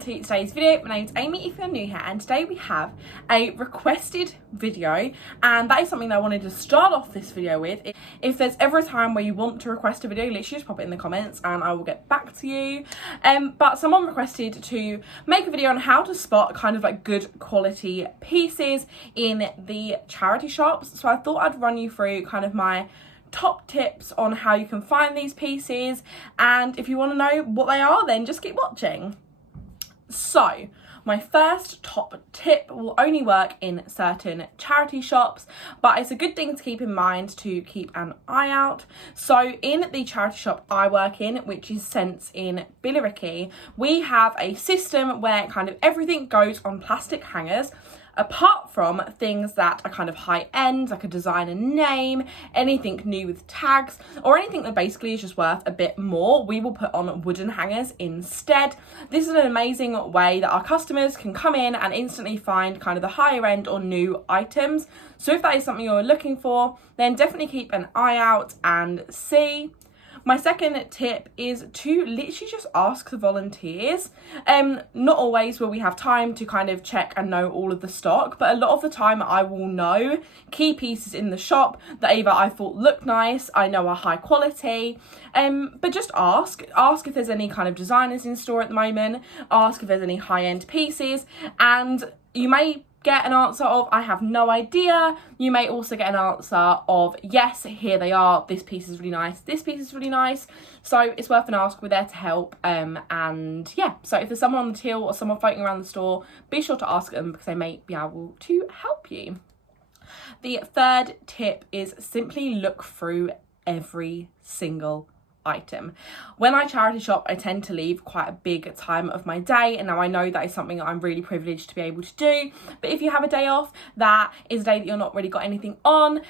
to today's video. My name's Amy if you're new here, and today we have a requested video, and that is something that I wanted to start off this video with. If there's ever a time where you want to request a video, literally just pop it in the comments and I will get back to you. But someone requested to make a video on how to spot kind of like good quality pieces in the charity shops. So I thought I'd run you through kind of my top tips on how you can find these pieces, and if you want to know what they are, then just keep watching. So my first top tip will only work in certain charity shops, but it's a good thing to keep in mind to keep an eye out. So in the charity shop I work in, which is Sense in Billericay, we have a system where kind of everything goes on plastic hangers, apart from things that are kind of high end, like a designer name, anything new with tags, or anything that basically is just worth a bit more, we will put on wooden hangers instead. This is an amazing way that our customers can come in and instantly find kind of the higher end or new items. So if that is something you're looking for, then definitely keep an eye out and see. My second tip is to literally just ask the volunteers. Not always will we have time to kind of check and know all of the stock, but a lot of the time I will know key pieces in the shop that either I thought look nice, I know are high quality, but just ask if there's any kind of designers in store at the moment, ask if there's any high-end pieces, and you may get an answer of I have no idea. You may also get an answer of yes, here they are, this piece is really nice, this piece is really nice. So it's worth an ask. We're there to help, and yeah, so if there's someone on the till or someone floating around the store, be sure to ask them because they may be able to help you. The third tip is simply look through every single item. When I charity shop, I tend to leave quite a big time of my day, and now I know that is something that I'm really privileged to be able to do. But if you have a day off, that is a day that you're not really got anything on,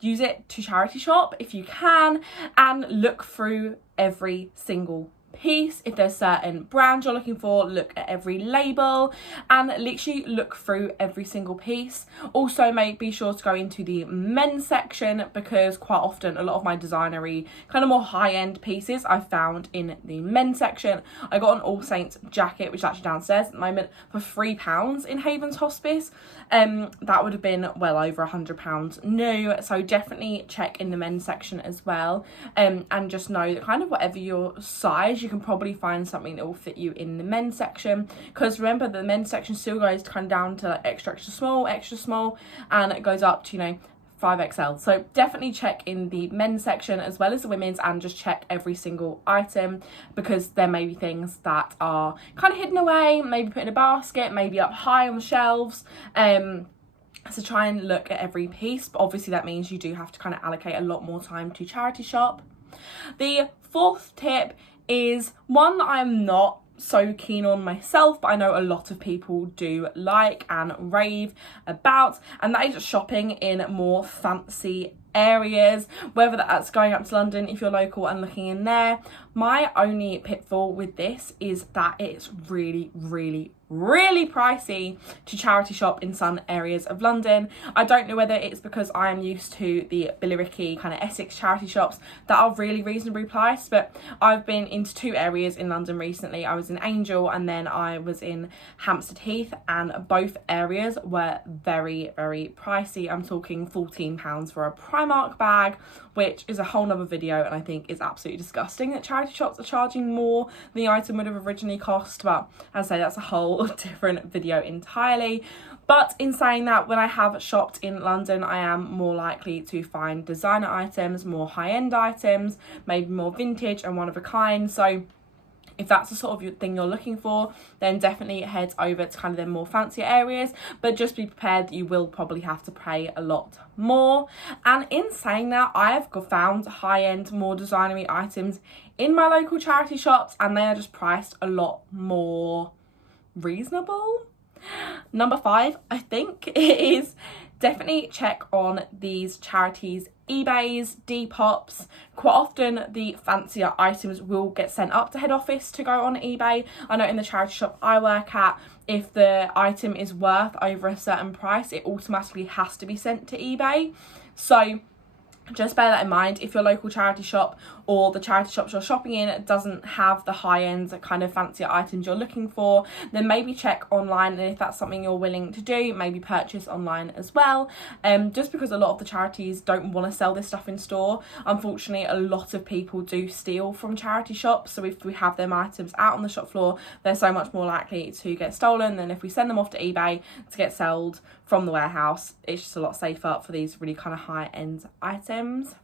use it to charity shop if you can, and look through every single piece. If there's certain brands you're looking for, look at every label and literally look through every single piece. Also, be sure to go into the men's section, because quite often a lot of my designery kind of more high-end pieces I found in the men's section. I got an All Saints jacket, which is actually downstairs at the moment, for £3 in Havens Hospice. That would have been well over £100 new, so definitely check in the men's section as well, and just know that kind of whatever your size, you can probably find something that will fit you in the men's section, because remember the men's section still goes kind of down to like extra small, and it goes up to, you know, 5XL. So definitely check in the men's section as well as the women's, and just check every single item, because there may be things that are kind of hidden away, maybe put in a basket, maybe up high on the shelves. So try and look at every piece, but obviously that means you do have to kind of allocate a lot more time to charity shop. The fourth tip is one that I'm not so keen on myself, but I know a lot of people do like and rave about, and that is shopping in more fancy areas, whether that's going up to London if you're local and looking in there. My only pitfall with this is that it's really pricey to charity shop in some areas of London. I don't know whether it's because I am used to the Billericay kind of Essex charity shops that are really reasonably priced, but I've been into two areas in London recently. I was in Angel and then I was in Hampstead Heath, and both areas were very pricey. I'm talking £14 for a Primark bag, which is a whole nother video, and I think is absolutely disgusting that charity shops are charging more than the item would have originally cost. But as I say, that's a whole different video entirely. But in saying that, when I have shopped in London, I am more likely to find designer items, more high-end items, maybe more vintage and one of a kind. So if that's the sort of thing you're looking for, then definitely head over to kind of the more fancier areas, but just be prepared that you will probably have to pay a lot more. And in saying that, I have found high-end, more designery items in my local charity shops, and they are just priced a lot more reasonable. Number 5, I think, is definitely check on these charities' eBays, Depop's. Quite often the fancier items will get sent up to head office to go on eBay. I know in the charity shop I work at, if the item is worth over a certain price, it automatically has to be sent to eBay. So just bear that in mind. If your local charity shop or the charity shops you're shopping in doesn't have the high-end kind of fancier items you're looking for, then maybe check online, and if that's something you're willing to do, maybe purchase online as well. Just because a lot of the charities don't want to sell this stuff in store. Unfortunately, a lot of people do steal from charity shops, so if we have them items out on the shop floor, they're so much more likely to get stolen than if we send them off to eBay to get sold from the warehouse. It's just a lot safer for these really kind of high-end items.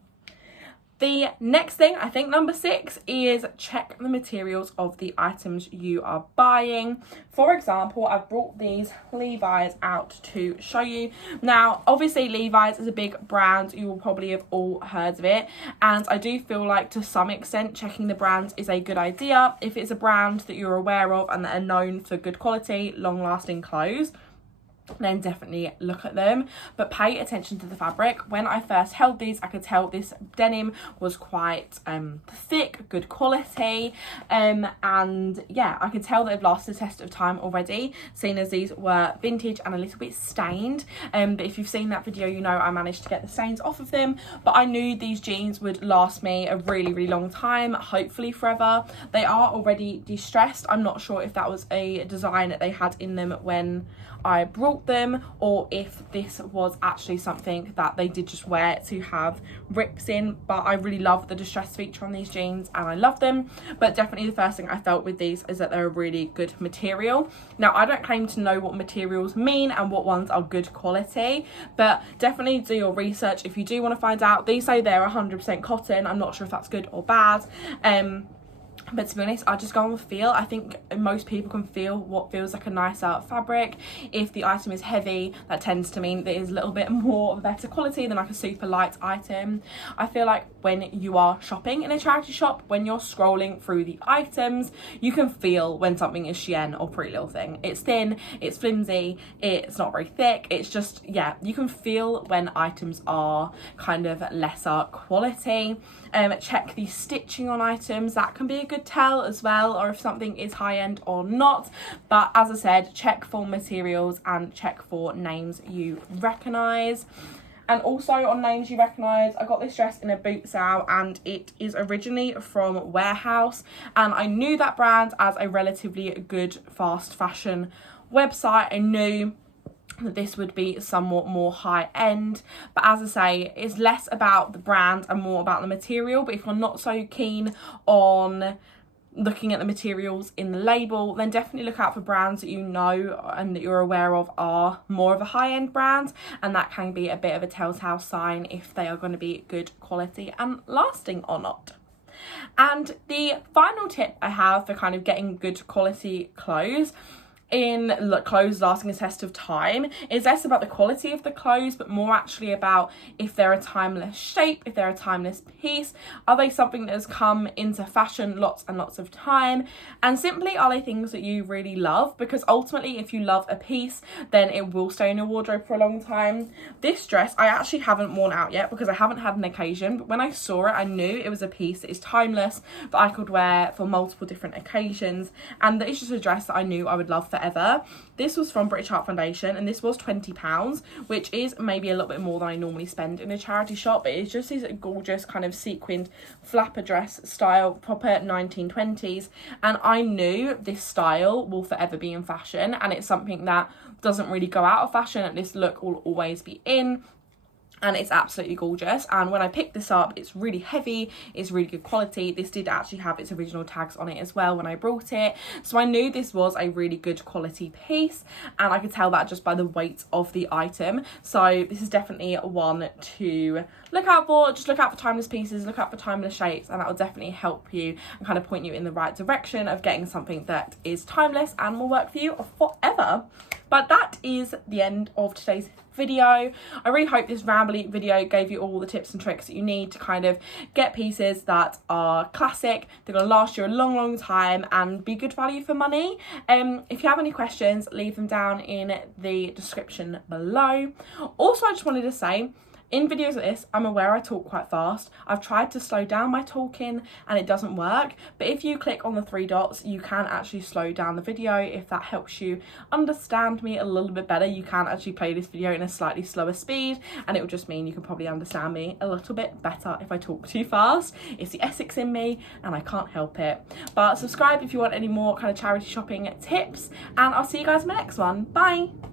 The next thing, I think number 6, is check the materials of the items you are buying. For example, I've brought these Levi's out to show you. Now, obviously Levi's is a big brand. You will probably have all heard of it. And I do feel like to some extent checking the brands is a good idea. If it's a brand that you're aware of and that are known for good quality, long-lasting clothes, then definitely look at them, but pay attention to the fabric. When I first held these, I could tell this denim was quite thick, good quality, and yeah, I could tell they've lasted the test of time already, seeing as these were vintage and a little bit stained. But if you've seen that video, you know I managed to get the stains off of them. But I knew these jeans would last me a really, really long time, hopefully forever. They are already distressed. I'm not sure if that was a design that they had in them when I brought them, or if this was actually something that they did just wear to have rips in. But I really love the distress feature on these jeans and I love them. But definitely the first thing I felt with these is that they're a really good material. Now, I don't claim to know what materials mean and what ones are good quality, but definitely do your research if you do want to find out. These say they're 100% cotton. I'm not sure if that's good or bad. But to be honest, I just go on with feel. I think most people can feel what feels like a nicer fabric. If the item is heavy, that tends to mean that it is a little bit more of a better quality than like a super light item. I feel like when you are shopping in a charity shop, when you're scrolling through the items, you can feel when something is Shein or Pretty Little Thing. It's thin, it's flimsy, it's not very thick. It's just, yeah, you can feel when items are kind of lesser quality. Check the stitching on items. That can be a good tell as well, or if something is high-end or not. But as I said, check for materials and check for names you recognise. And also on names you recognise, I got this dress in a boot sale and it is originally from Warehouse, and I knew that brand as a relatively good fast fashion website. I knew that this would be somewhat more high end, but as I say, it's less about the brand and more about the material. But if you're not so keen on looking at the materials in the label, then definitely look out for brands that you know and that you're aware of are more of a high-end brand, and that can be a bit of a telltale sign if they are going to be good quality and lasting or not. And the final tip I have for kind of getting good quality clothes lasting a test of time is less about the quality of the clothes, but more actually about if they're a timeless shape, if they're a timeless piece. Are they something that has come into fashion lots and lots of time? And simply, are they things that you really love? Because ultimately, if you love a piece, then it will stay in your wardrobe for a long time. This dress I actually haven't worn out yet because I haven't had an occasion, but when I saw it, I knew it was a piece that is timeless, that I could wear for multiple different occasions, and that it's just a dress that I knew I would love forever. This was from British Heart Foundation, and this was £20, which is maybe a little bit more than I normally spend in a charity shop, but it's just this gorgeous kind of sequined flapper dress style, proper 1920s, and I knew this style will forever be in fashion, and it's something that doesn't really go out of fashion, and this look will always be in. And it's absolutely gorgeous. And when I picked this up, it's really heavy, it's really good quality. This did actually have its original tags on it as well when I brought it, so I knew this was a really good quality piece, and I could tell that just by the weight of the item. So this is definitely one to look out for. Just look out for timeless pieces, look out for timeless shapes, and that will definitely help you and kind of point you in the right direction of getting something that is timeless and will work for you forever. But that is the end of today's video. I really hope this rambly video gave you all the tips and tricks that you need to kind of get pieces that are classic, they're going to last you a long time and be good value for money. If you have any questions, leave them down in the description below. Also, I just wanted to say, In videos like this, I'm aware I talk quite fast. I've tried to slow down my talking and it doesn't work, but if you click on the 3 dots, you can actually slow down the video. If that helps you understand me a little bit better, you can actually play this video in a slightly slower speed, and it will just mean you can probably understand me a little bit better if I talk too fast. It's the Essex in me and I can't help it. But subscribe if you want any more kind of charity shopping tips, and I'll see you guys in my next one. Bye!